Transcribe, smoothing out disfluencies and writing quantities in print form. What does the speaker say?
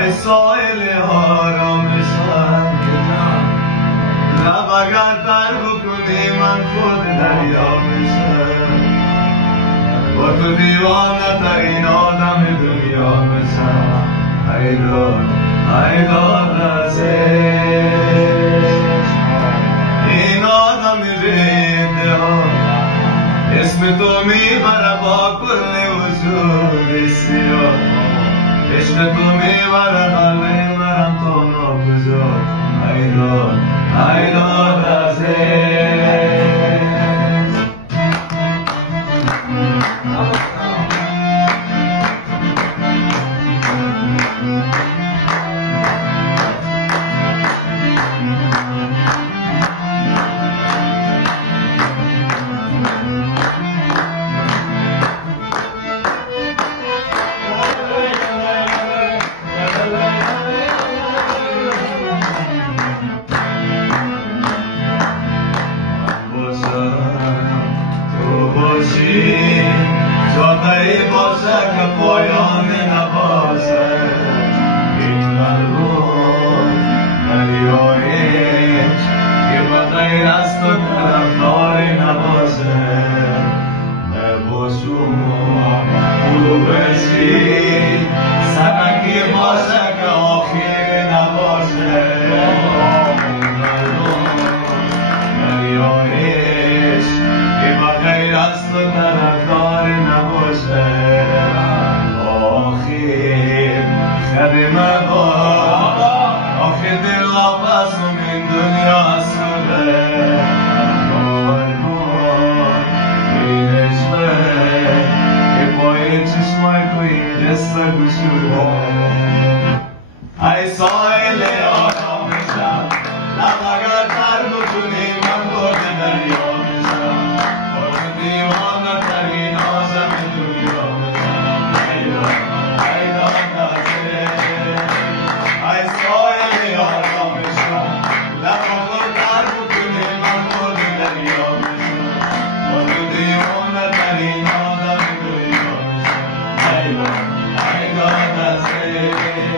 ای سایل آرام شم لب اگر تر بکنی من خود دریا میشم با تو دیوانه ترین آدم دنیا میشم ای داد عزیز این آدم رنده ها اسم تو میبره با کل وجود سیاه عشق تو میبره قلب مرم تو ناگذار ای داد عزیز جاتایی باشه که پایانی نباشه این قلبون دریایش که با غیر از تو طرفداری نباشه نباشون او بشی سنگی باشه که آخری نباشه این قلبون دریایش که با غیر از تو طرفداری نباشه آخر خدمه بار آخر دل واپس این دنیا سوده باور کن این عشقه که پای چشمای توی جسته گشوده ای سایل آرام شم لب اگر تر بکنی من خود دریا میشم با تو دیوانه ترین آدم دنیا میشم ای داد عزیز ای سایل آرام شم لب اگر تر بکنی من خود دریا میشم با تو دیوانه ترین آدم دنیا میشم ای داد عزیز